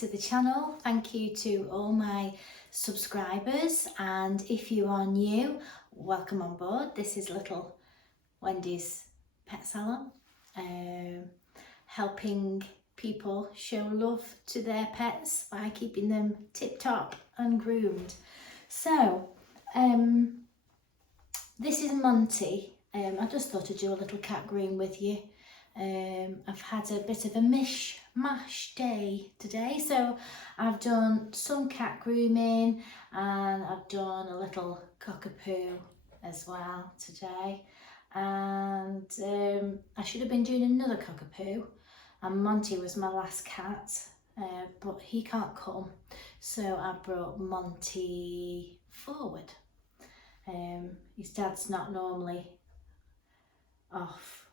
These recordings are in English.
to the channel. Thank you to all my subscribers, and if you are new, welcome on board. This is little Wendy's pet salon, helping people show love to their pets by keeping them tip-top and groomed. So this is Monty. I just thought I'd do a little cat groom with you. I've had a bit of a mishmash day today, so I've done some cat grooming and I've done a little cockapoo as well today, and I should have been doing another cockapoo, and Monty was my last cat, but he can't come, so I brought Monty forward. His dad's not normally off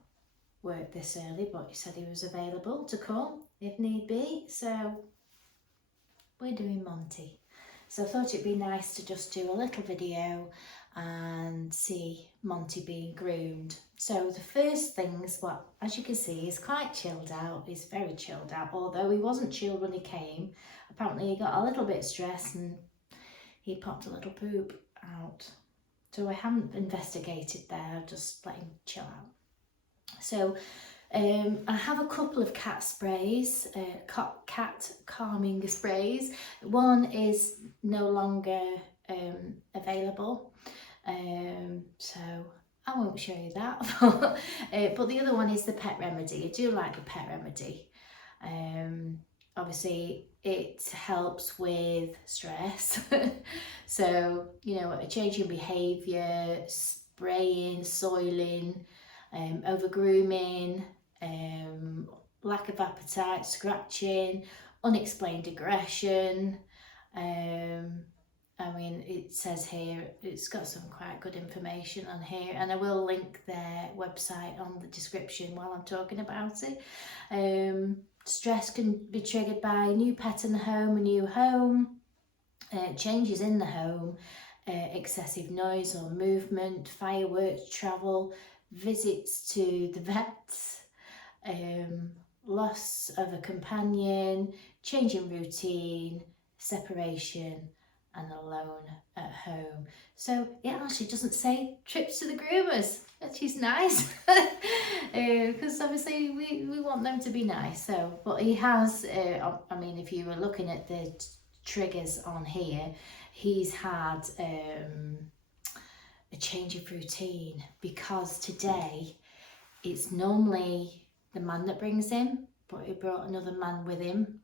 work this early, but he said he was available to come if need be, so we're doing Monty. So I thought it'd be nice to just do a little video and see Monty being groomed. So the first things, well, as you can see, he's quite chilled out. He's very chilled out, although he wasn't chilled when he came. Apparently he got a little bit stressed and he popped a little poop out. So I haven't investigated there, just let him chill out. So I have a couple of cat sprays, cat calming sprays. One is no longer available, so I won't show you that. But the other one is the Pet Remedy. I do like the Pet Remedy. Obviously it helps with stress. So, you know, a change in behaviour, spraying, soiling, over grooming, lack of appetite, scratching, unexplained aggression. I mean, it says here, it's got some quite good information on here, and I will link their website on the description while I'm talking about it. Stress can be triggered by a new pet in the home, a new home, changes in the home, excessive noise or movement, fireworks, travel, visits to the vets, loss of a companion, change in routine, separation, and alone at home. So it actually doesn't say trips to the groomers, which is nice, because obviously we want them to be nice. So, but he has, I mean, if you were looking at the triggers on here, he's had a change of routine, because today it's normally the man that brings him, but he brought another man with him,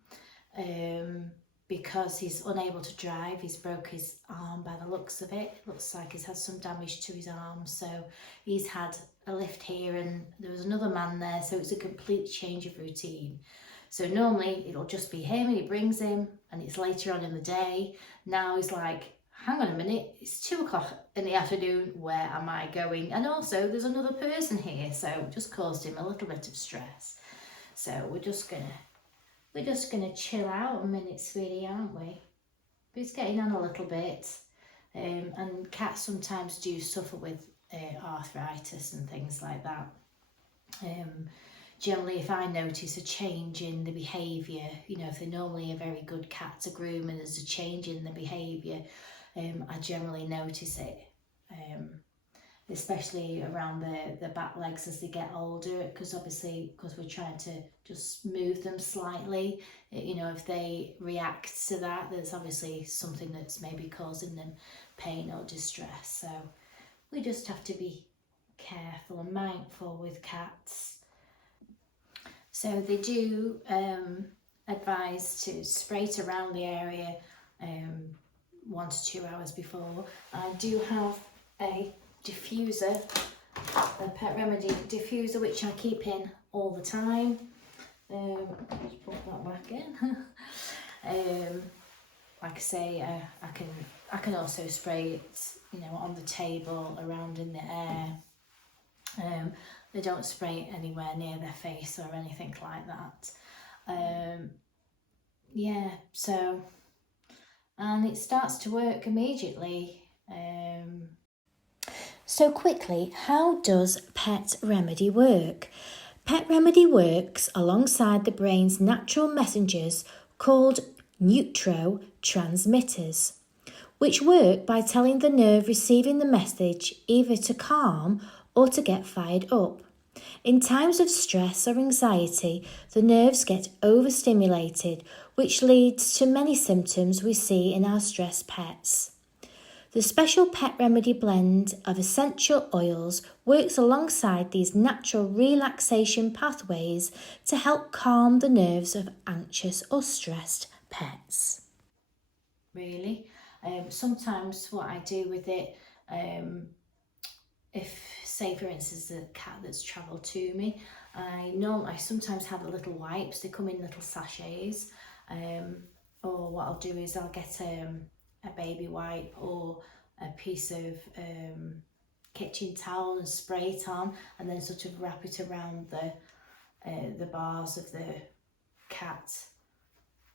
because he's unable to drive. He's broke his arm by the looks of it. It looks like he's had some damage to his arm, so he's had a lift here and there was another man there, so it's a complete change of routine. So normally it'll just be him and he brings him, and it's later on in the day. Now he's like, hang on a minute, it's 2 o'clock in the afternoon, where am I going? And also there's another person here, so it just caused him a little bit of stress. So we're just gonna chill out a minute, sweetie, aren't we? But it's getting on a little bit, and cats sometimes do suffer with arthritis and things like that. Generally, if I notice a change in the behaviour, you know, if they're normally a very good cat to groom and there's a change in the behaviour, I generally notice it, especially around the back legs as they get older, because obviously, because we're trying to just move them slightly, you know, if they react to that, there's obviously something that's maybe causing them pain or distress. So we just have to be careful and mindful with cats. So they do advise to spray it around the area 1 to 2 hours before. I do have a diffuser, a Pet Remedy diffuser, which I keep in all the time. Just put that back in. Like I say, I can also spray it, you know, on the table, around in the air. They don't spray it anywhere near their face or anything like that. Yeah, so, and it starts to work immediately. So quickly, how does Pet Remedy work? Pet Remedy works alongside the brain's natural messengers called neurotransmitters, which work by telling the nerve receiving the message either to calm or to get fired up. In times of stress or anxiety, the nerves get overstimulated, which leads to many symptoms we see in our stressed pets. The special pet remedy blend of essential oils works alongside these natural relaxation pathways to help calm the nerves of anxious or stressed pets. Really, sometimes what I do with it, if say for instance a cat that's travelled to me, I sometimes have the little wipes. They come in little sachets, or what I'll do is I'll get a baby wipe or a piece of kitchen towel and spray it on, and then sort of wrap it around the bars of the cat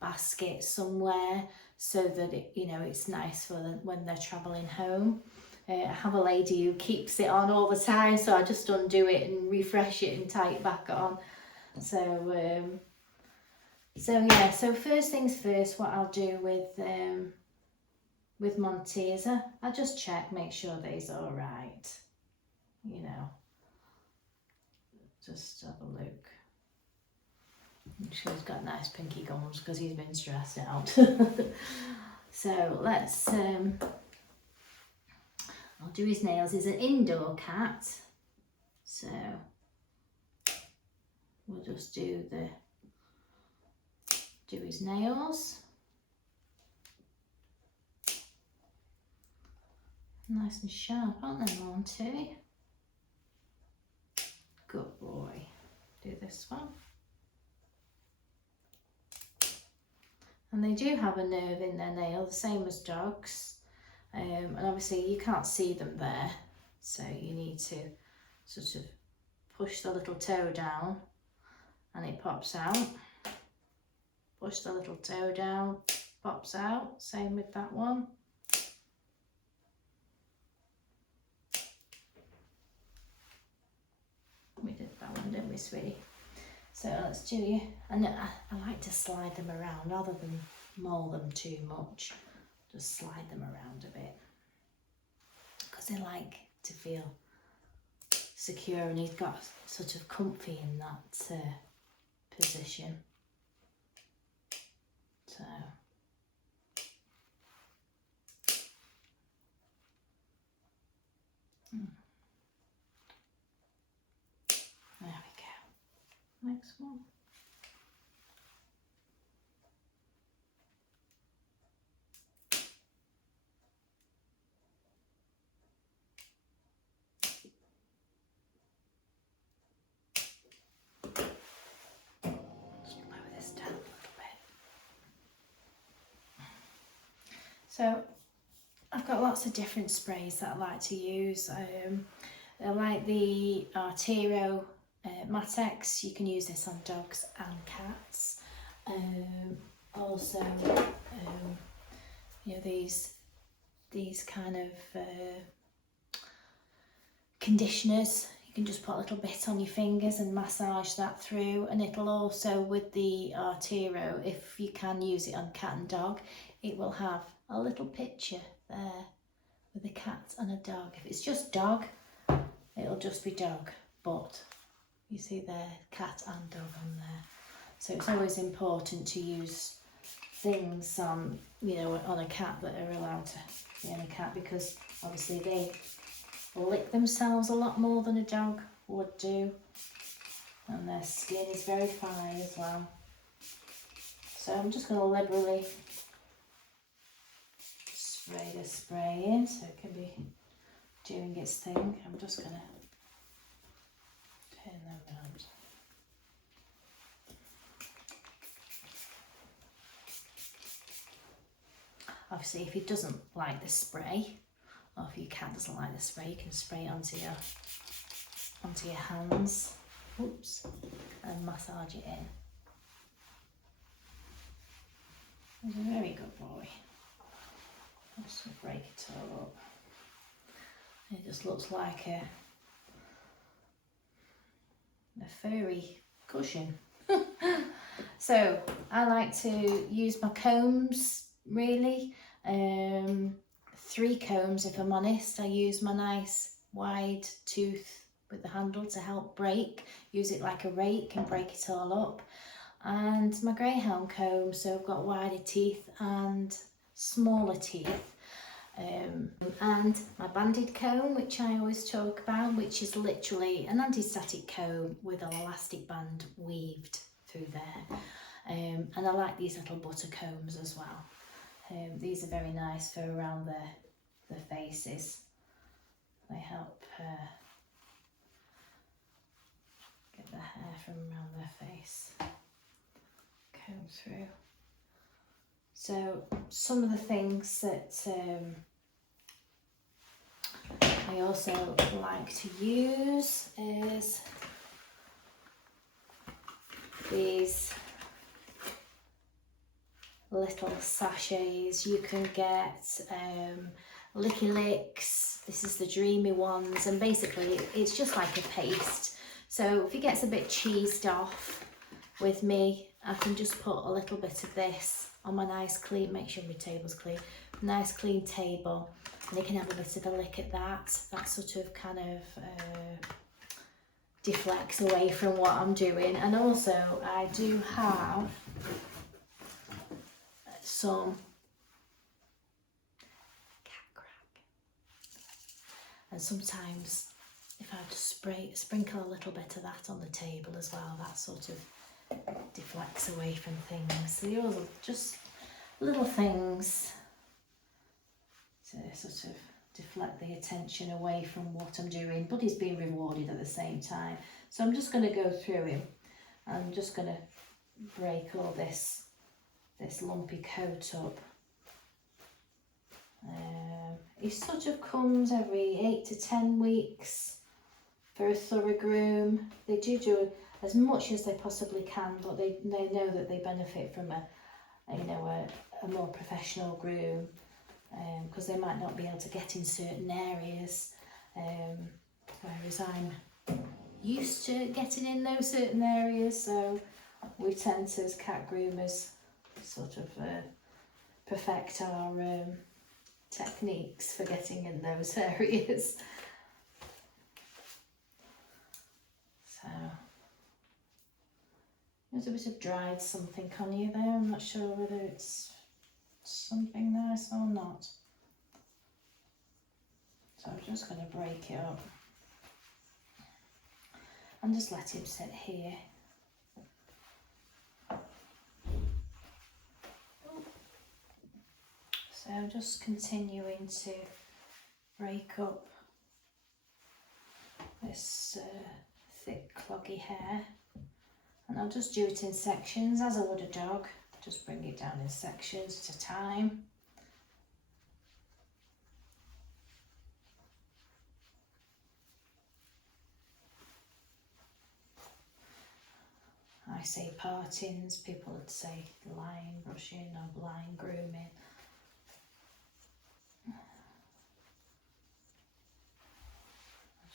basket somewhere, so that it's nice for them when they're travelling home. I have a lady who keeps it on all the time, so I just undo it and refresh it and tie it back on. So yeah, so first things first, what I'll do with Monty is I just check, make sure that he's all right. Just have a look. I'm sure he's got nice pinky gums because he's been stressed out. So let's I'll do his nails. He's an indoor cat, so we'll just do his nails. Nice and sharp, aren't they, Monty? Good boy. Do this one. And they do have a nerve in their nail, the same as dogs. And obviously you can't see them there, so you need to sort of push the little toe down and it pops out. Push the little toe down, pops out. Same with that one. We did that one, didn't we, sweetie? So let's do you. And I like to slide them around rather than maul them too much. Just slide them around a bit because they like to feel secure, and he's got sort of comfy in that position. So there we go. Next one. So I've got lots of different sprays that I like to use. I like the Artero Matex. You can use this on dogs and cats. Also, these kind of conditioners. You can just put a little bit on your fingers and massage that through, and it'll also, with the Artero, if you can use it on cat and dog, it will have a little picture there with a cat and a dog. If it's just dog, it'll just be dog, but you see there, cat and dog on there. So it's always important to use things on a cat that are allowed to be on a cat, because obviously they lick themselves a lot more than a dog would do, and their skin is very fine as well. So I'm just going to liberally spray the spray in so it can be doing its thing. I'm just going to turn them around. Obviously, if he doesn't like the spray, or if your cat doesn't like the spray, you can spray it onto your hands. Oops, and massage it in. He's a very good boy. Just break it all up. It just looks like a furry cushion. So I like to use my combs really. 3 combs if I'm honest. I use my nice wide tooth with the handle to help break. Use it like a rake and break it all up. And my greyhound comb, so I've got wider teeth and smaller teeth. And my banded comb, which I always talk about, which is literally an anti-static comb with an elastic band weaved through there. And I like these little butter combs as well. These are very nice for around the faces. They help get the hair from around their face comb through. So some of the things that I also like to use is these little sachets. You can get Licky Licks. This is the Dreamy ones, and basically it's just like a paste. So if it gets a bit cheesed off with me, I can just put a little bit of this on my nice clean, make sure my table's clean, nice clean table, and you can have a bit of a lick at that. That sort of kind of deflects away from what I'm doing. And also I do have some cat crack, and sometimes if I just sprinkle a little bit of that on the table as well, that sort of deflects away from things. So these are just little things to sort of deflect the attention away from what I'm doing, but he's being rewarded at the same time. So I'm just going to go through him. I'm just going to break all this lumpy coat up. He sort of comes every 8 to 10 weeks for a thorough groom. They do as much as they possibly can, but they know that they benefit from a more professional groom, because they might not be able to get in certain areas, whereas I'm used to getting in those certain areas. So we tend to, as cat groomers, sort of perfect our techniques for getting in those areas. So there's a bit of dried something on you there. I'm not sure whether it's something nice or not. So I'm just going to break it up and just let him sit here. So I'm just continuing to break up this thick cloggy hair, and I'll just do it in sections as I would a dog. Just bring it down in sections at a time. I say partings, people would say line brushing or line grooming.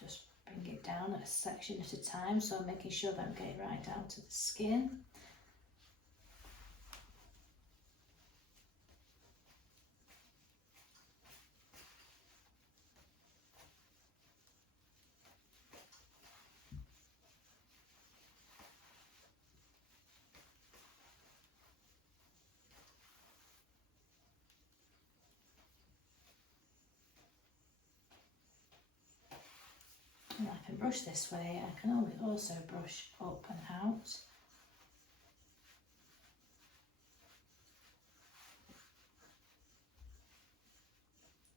Just bring it down a section at a time, so I'm making sure that I'm getting right down to the skin. And I can brush this way, I can also brush up and out.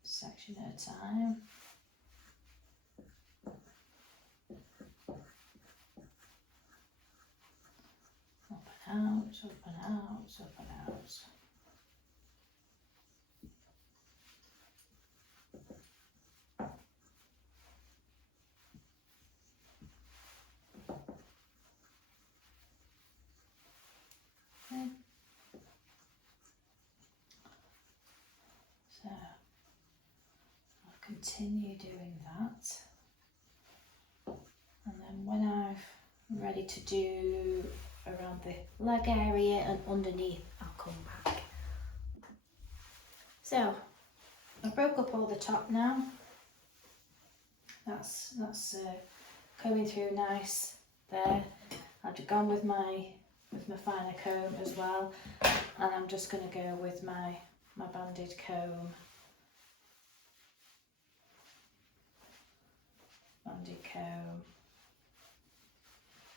Section at a time. Up and out, up and out, up and out. Okay. So I'll continue doing that, and then when I'm ready to do around around the leg area and underneath. I'll come back. So I broke up all the top now. That's coming through nice there. I've gone with my finer comb as well, and I'm just going to go with my banded comb. Banded comb.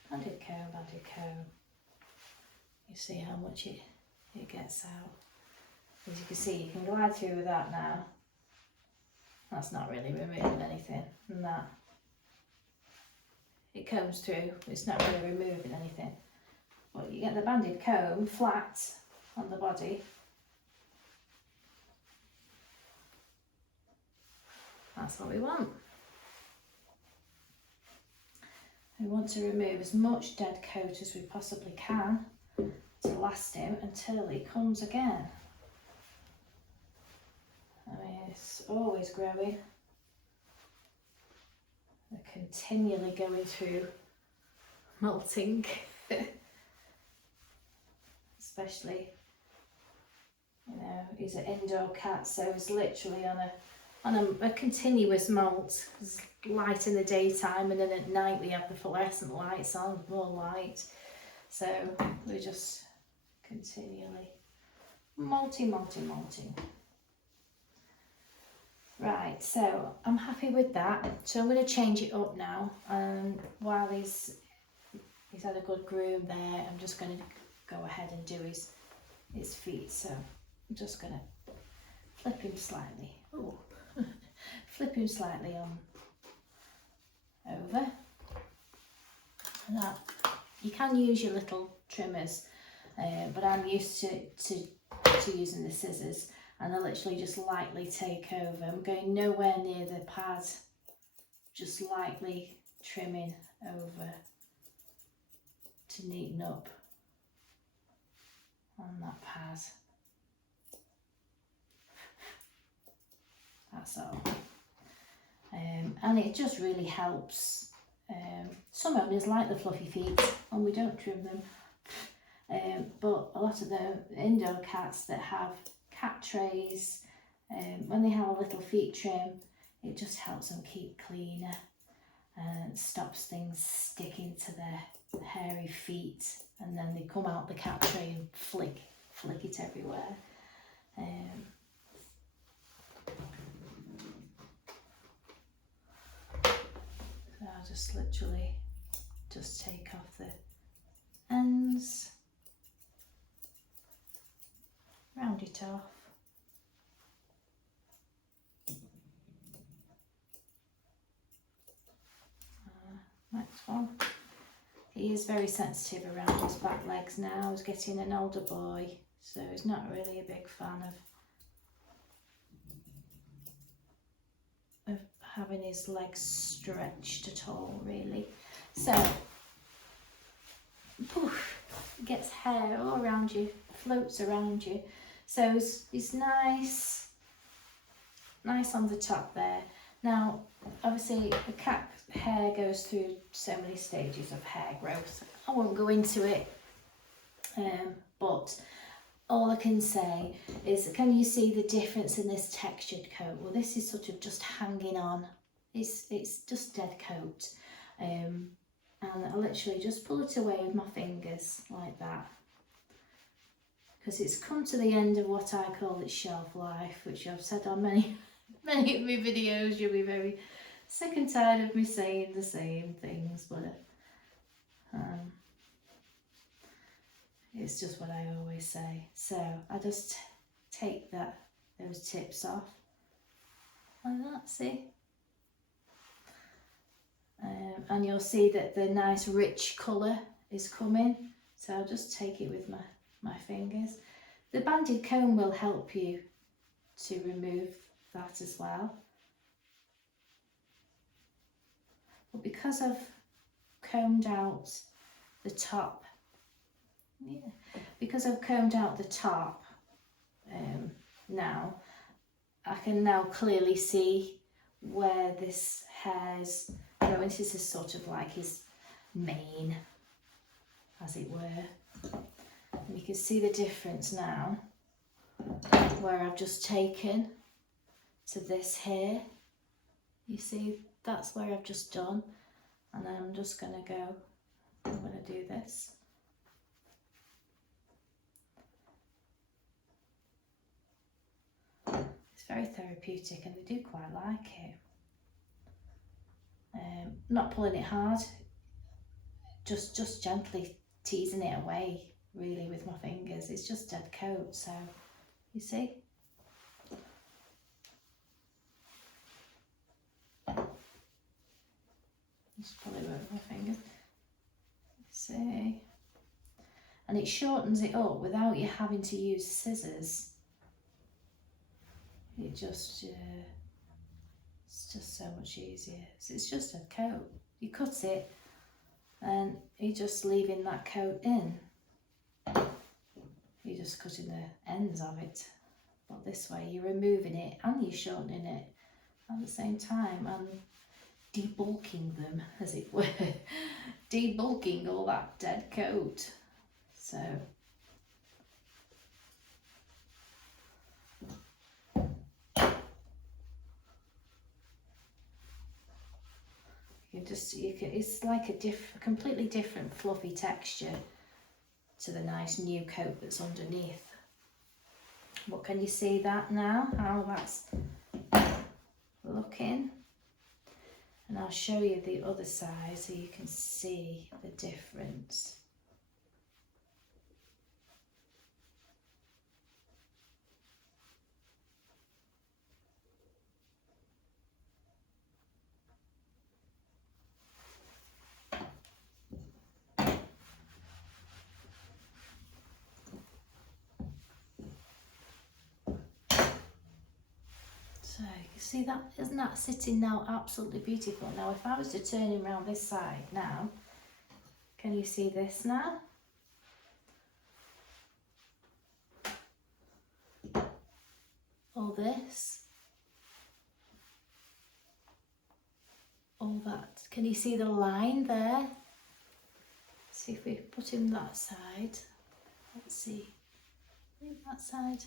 Banded comb, banded comb. You see how much it gets out. As you can see, you can glide through with that now. That's not really removing anything, and that it combs through. It's not really removing anything. But you get the banded comb flat on the body. That's what we want. We want to remove as much dead coat as we possibly can to last him until he comes again. I mean, it's always growing. They're continually going through molting. Especially, you know, he's an indoor cat, so he's literally on a continuous molt. There's light in the daytime, and then at night we have the fluorescent lights on, more light. So we're just continually molting. Right, so I'm happy with that. So I'm going to change it up now. While he's had a good groom there, I'm just going to go ahead and do his feet. So I'm just going to flip him slightly. Oh, flip him slightly on over. Now you can use your little trimmers, but I'm used to using the scissors, and I literally just lightly take over. I'm going nowhere near the pad, just lightly trimming over to neaten up on that pad. That's all. And it just really helps. Some owners like the fluffy feet and we don't trim them, but a lot of the indoor cats that have cat trays, when they have a little feet trim, it just helps them keep cleaner and stops things sticking to their hairy feet, and then they come out the cat tray and flick it everywhere. So I'll just literally just take off the ends, round it off. Next one. He is very sensitive around his back legs now. He's getting an older boy, so he's not really a big fan of having his legs stretched at all, really. So, poof, gets hair all around you, floats around you. So it's nice on the top there. Now, obviously, the cat hair goes through so many stages of hair growth. I won't go into it, but all I can say is, can you see the difference in this textured coat? Well, this is sort of just hanging on. It's just dead coat. And I literally just pull it away with my fingers like that, because it's come to the end of what I call its shelf life, which I've said on many of my videos. You'll be very sick and tired of me saying the same things, but it's just what I always say. So I just take those tips off like that, see? And you'll see that the nice rich colour is coming. So I'll just take it with my fingers. The banded comb will help you to remove that as well. But because I've combed out the top, now, I can now clearly see where this hair's growing. This is sort of like his mane, as it were. And you can see the difference now, where I've just taken to this here. You see, that's where I've just done. And then I'm just going to go, I'm going to do this. It's very therapeutic and they do quite like it. Not pulling it hard, just gently teasing it away really with my fingers. It's just dead coat, so you see. Just pull it with my fingers. See, and it shortens it up without you having to use scissors. It just it's just so much easier. It's just a coat. You cut it and you're just leaving that coat in. You're just cutting the ends of it. But this way you're removing it and you're shortening it at the same time and debulking them, as it were. Debulking all that dead coat. So it's like a completely different fluffy texture to the nice new coat that's underneath. But can you see that now, how that's looking? And I'll show you the other side so you can see the difference. So you see that, isn't that sitting now absolutely beautiful? Now if I was to turn him around this side now, can you see this now? All this, all that. Can you see the line there? See if we put him that side. Let's see, that side.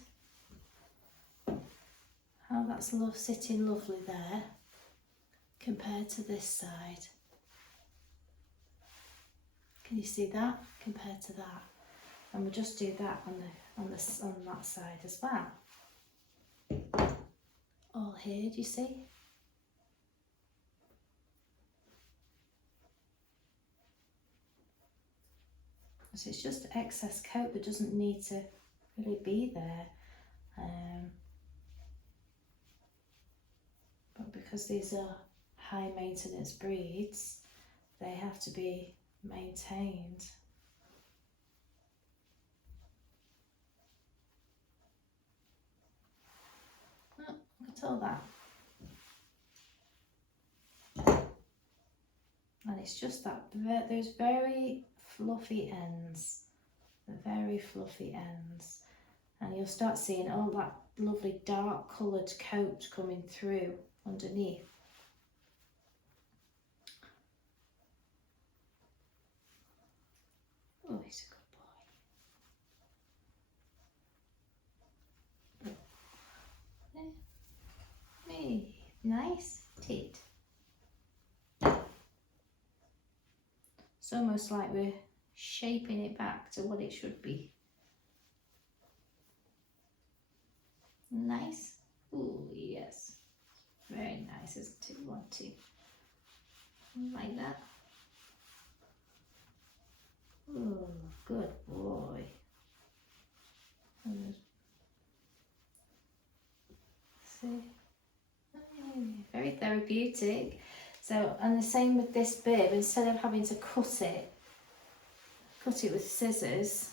How that's sitting lovely there compared to this side. Can you see that compared to that? And we'll just do that on that side as well. All here, do you see? So it's just excess coat that doesn't need to really be there. But because these are high maintenance breeds, they have to be maintained. Oh, look at all that. And it's just that, those very fluffy ends, the very fluffy ends. And you'll start seeing all that lovely dark coloured coat coming through underneath. Oh, he's a good boy. Hey, nice tit. It's almost like we're shaping it back to what it should be. Nice. Oh, yes. Very nice, isn't it? Monty? Like that. Oh, good boy. See? Very therapeutic. So, and the same with this bib, instead of having to cut it with scissors,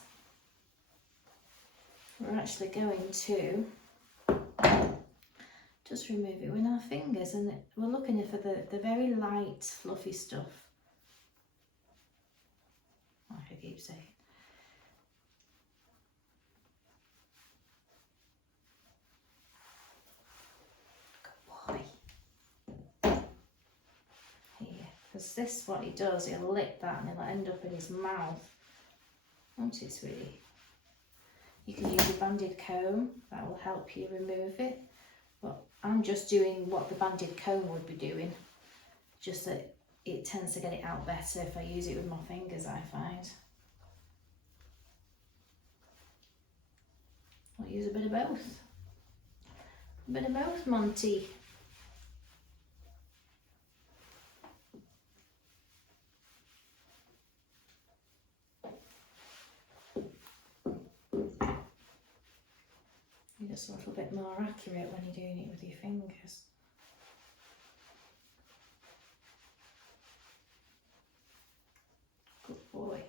we're actually going to just remove it with our fingers, and we're looking for the very light fluffy stuff, like I keep saying. Good boy. Here, because this, what he does, he'll lick that and it'll end up in his mouth. won't it, sweetie? You can use a banded comb, that will help you remove it. But I'm just doing what the banded comb would be doing, just that it tends to get it out better if I use it with my fingers, I find. I'll use a bit of both. A bit of both, Monty. You're just a little bit more accurate when you're doing it with your fingers. Good boy.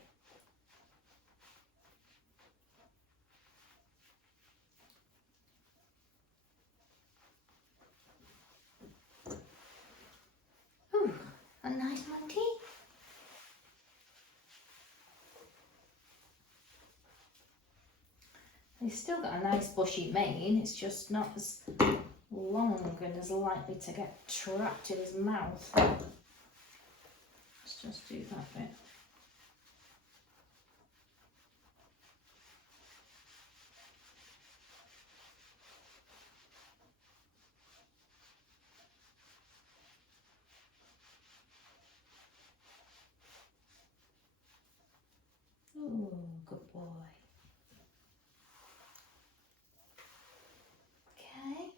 Ooh, a nice monkey. He's still got a nice bushy mane, it's just not as long and as likely to get trapped in his mouth. Let's just do that bit. Ooh, good boy. Okay.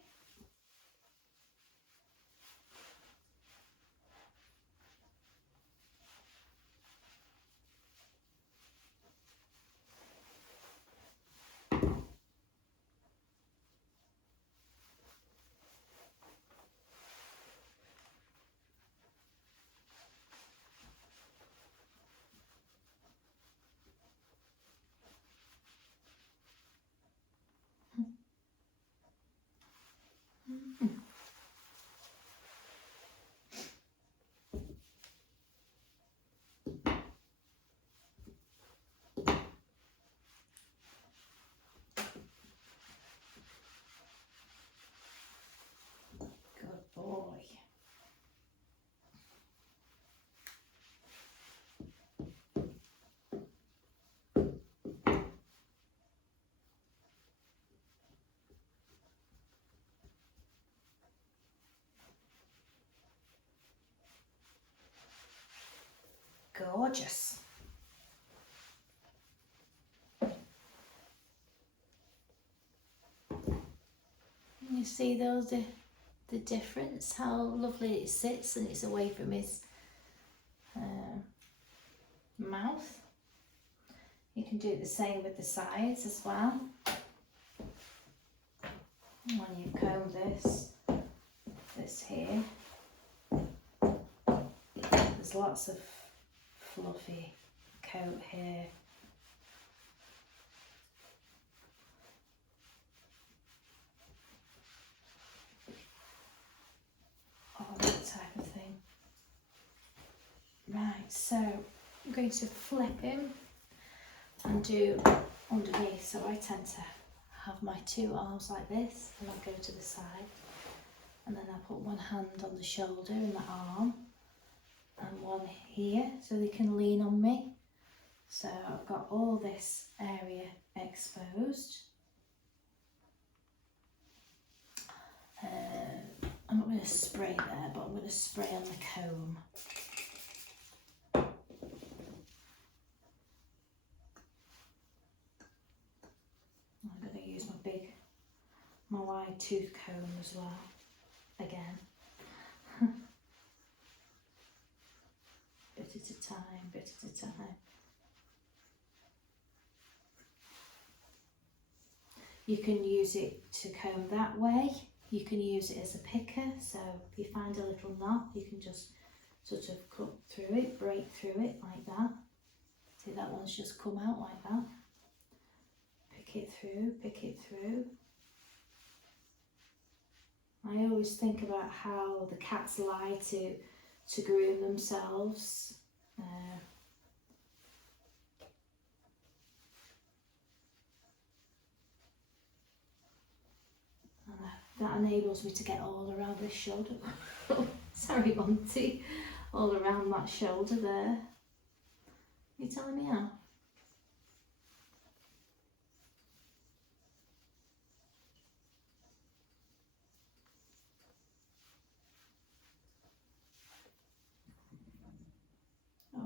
Good boy. Gorgeous. You see those, the difference, how lovely it sits and it's away from his mouth. You can do the same with the sides as well. When you comb this here, there's lots of fluffy coat here. All that type of thing. Right, so I'm going to flip him and do underneath. So I tend to have my two arms like this and I go to the side, and then I put one hand on the shoulder and the arm and one here so they can lean on me. So I've got all this area exposed. I'm not going to spray there, but I'm going to spray on the comb. I'm going to use my wide tooth comb as well, again. Bit at a time, bit at a time. You can use it to comb that way. You can use it as a picker, so if you find a little knot, you can just sort of cut through it, break through it like that. See, that one's just come out like that. Pick it through, pick it through. I always think about how the cats lie to groom themselves. That enables me to get all around this shoulder. Sorry, Monty. All around that shoulder there. You telling me how?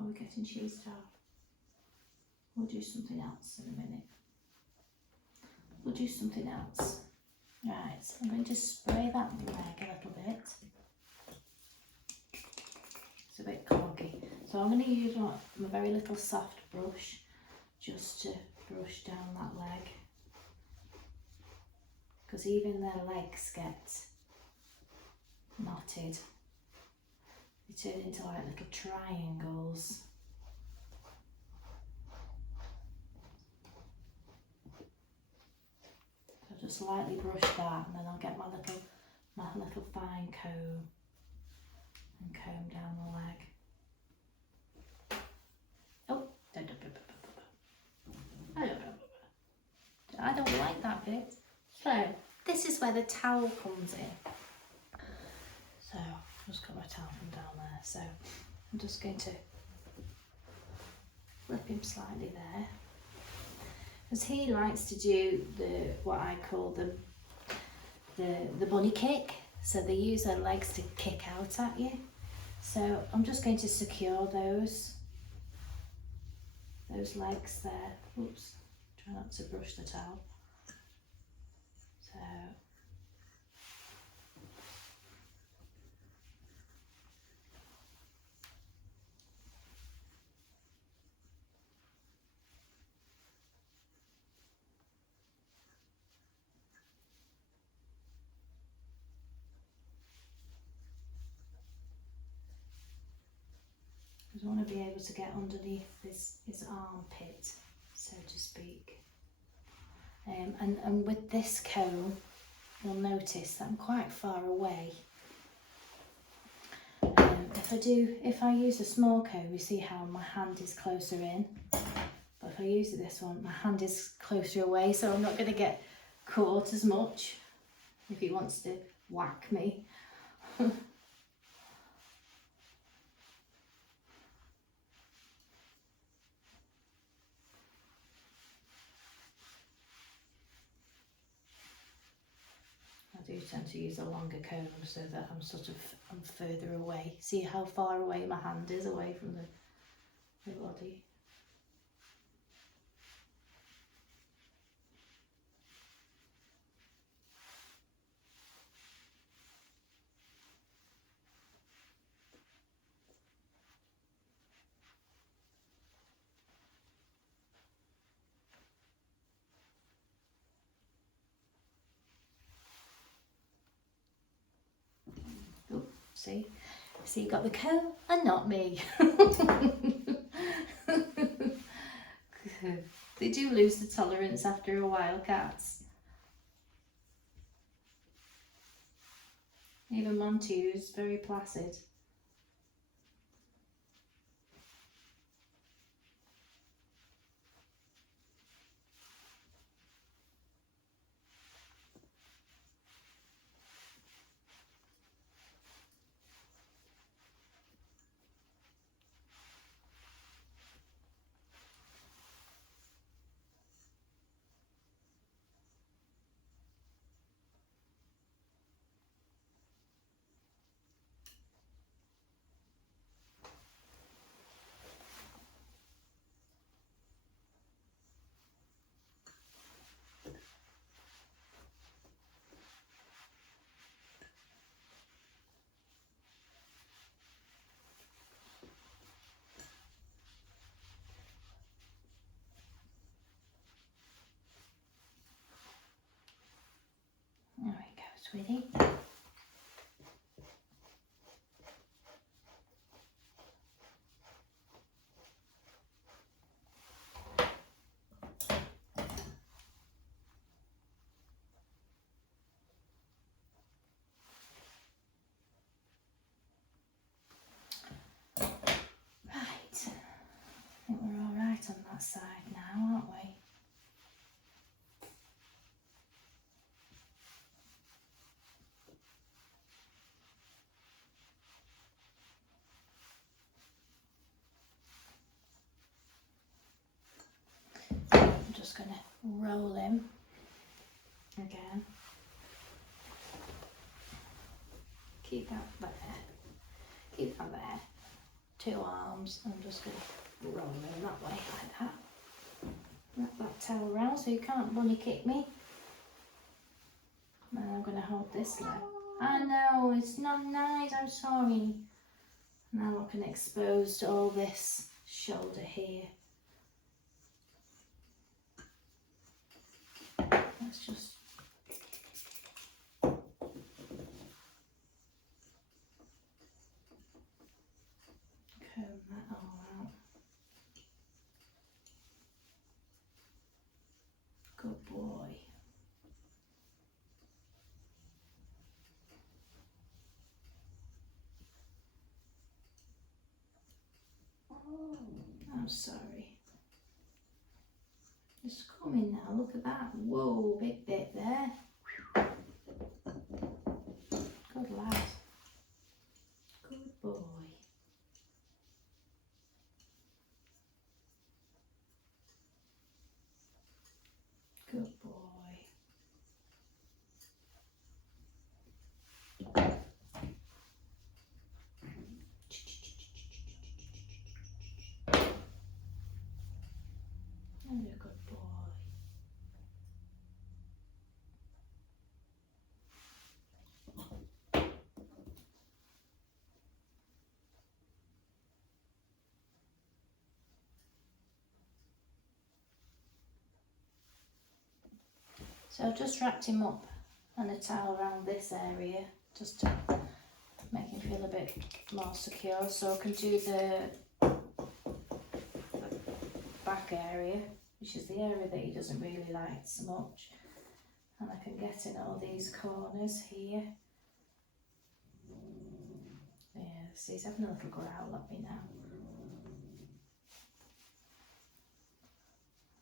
we're getting cheesed out. We'll do something else in a minute. We'll do something else. Right, so I'm going to spray that leg a little bit. It's a bit cloggy. So I'm going to use my very little soft brush just to brush down that leg. Because even their legs get knotted. They turn into like little triangles. So just lightly brush that, and then I'll get my little fine comb and comb down the leg. Oh, I don't like that bit. So this is where the towel comes in. So I've just got my towel from down there. So I'm just going to flip him slightly there, because he likes to do what I call the bunny kick. So they use their legs to kick out at you. So I'm just going to secure those legs there. Oops, try not to brush the towel. So I want to be able to get underneath his armpit, so to speak. And with this comb, you'll notice that I'm quite far away. If I use a small comb, you see how my hand is closer in. But if I use this one, my hand is closer away, so I'm not going to get caught as much if he wants to whack me. I do tend to use a longer comb so that I'm further away. See how far away my hand is away from the body. Oh, see, you got the comb and not me. They do lose the tolerance after a while, cats. Even Monty, who's very placid. There we go, sweetie. I think we're all right on that side now, aren't we? I'm just going to roll him again. Keep that there. Keep that there. 2 arms. I'm just going to roll them that way like that. Wrap that towel around so you can't bunny kick me. And I'm going to hold this leg. I know, it's not nice, I'm sorry. Now I can expose all this shoulder here. Let's just comb that all out. Good boy. I'm sorry. Just come in now, look at that. Whoa, big bit there. Good lad. Good boy. Good boy. And a good boy. So I've just wrapped him up and a towel around this area just to make him feel a bit more secure, so I can do the back area, which is the area that he doesn't really like so much, and I can get in all these corners here. Yeah, see, he's having a little growl at me now.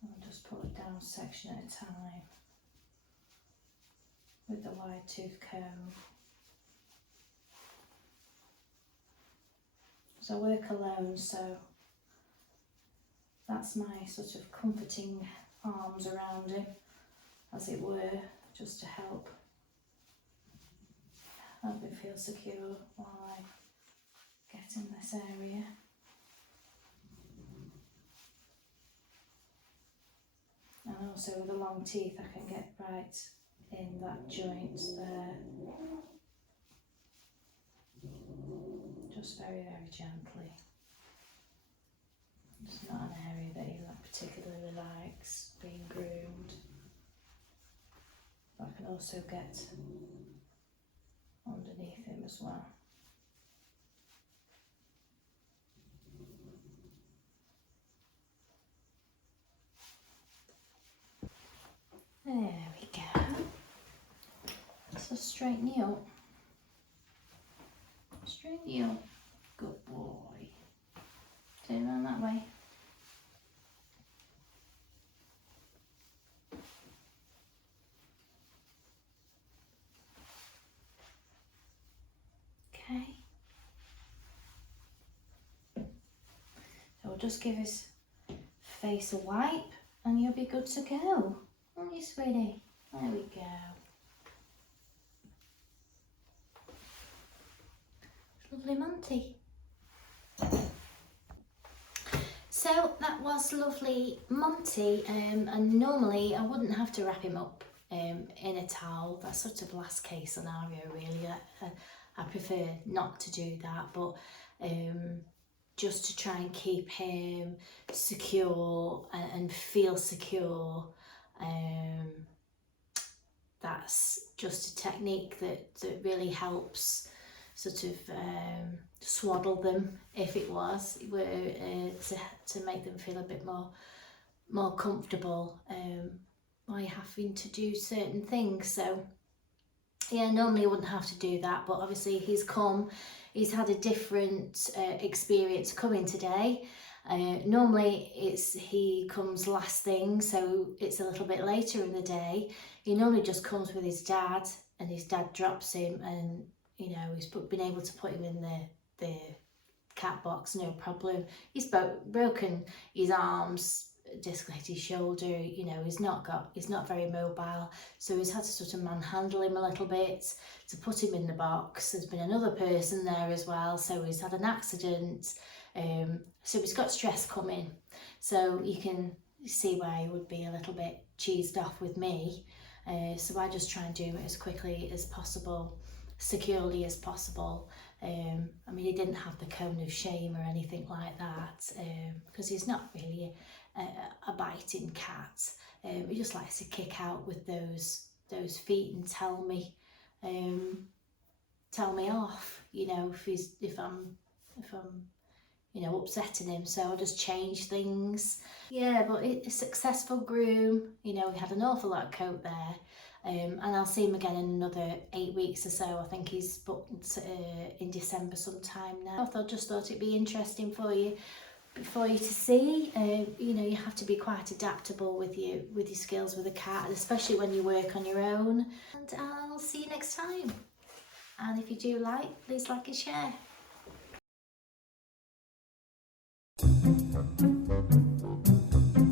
I'll just put it down section at a time with the wide tooth comb. So I work alone, so that's my sort of comforting arms around him, as it were, just to help him feel secure while I get in this area. And also with the long teeth I can get right in that joint there. Just very, very gently. It's not an area that he particularly likes being groomed. But I can also get underneath him as well. There we go. So straighten you up. Straighten you up. Good boy. Turn around that way. Okay. So we'll just give his face a wipe and you'll be good to go. Aren't you, sweetie? There we go. Lovely Monty. So that was lovely Monty, and normally I wouldn't have to wrap him up in a towel. That's sort of last case scenario really. I prefer not to do that, but just to try and keep him secure and feel secure. That's just a technique that really helps sort of swaddle them, if it was, to make them feel a bit more comfortable while you're having to do certain things. So yeah, normally I wouldn't have to do that, but obviously he's had a different experience coming today. Normally he comes last thing, so it's a little bit later in the day. He normally just comes with his dad, and his dad drops him, and you know, he's been able to put him in the cat box, no problem. He's broken his arms dislocated his shoulder. You know, he's not very mobile, so he's had to sort of manhandle him a little bit to put him in the box. There's been another person there as well, so he's had an accident, so he's got stress coming. So you can see why he would be a little bit cheesed off with me. So I just try and do it as quickly as possible, securely as possible. I mean, he didn't have the cone of shame or anything like that, because he's not really a biting cat. He just likes to kick out with those feet and tell me off, you know, if I'm you know, upsetting him. So I'll just change things. Yeah, but it's a successful groom. You know, we had an awful lot of coat there. And I'll see him again in another 8 weeks or so. I think he's booked in December sometime now. I just thought it'd be interesting for you to see. You know, you have to be quite adaptable with your skills with a cat, especially when you work on your own. And I'll see you next time. And if you do like, please like and share.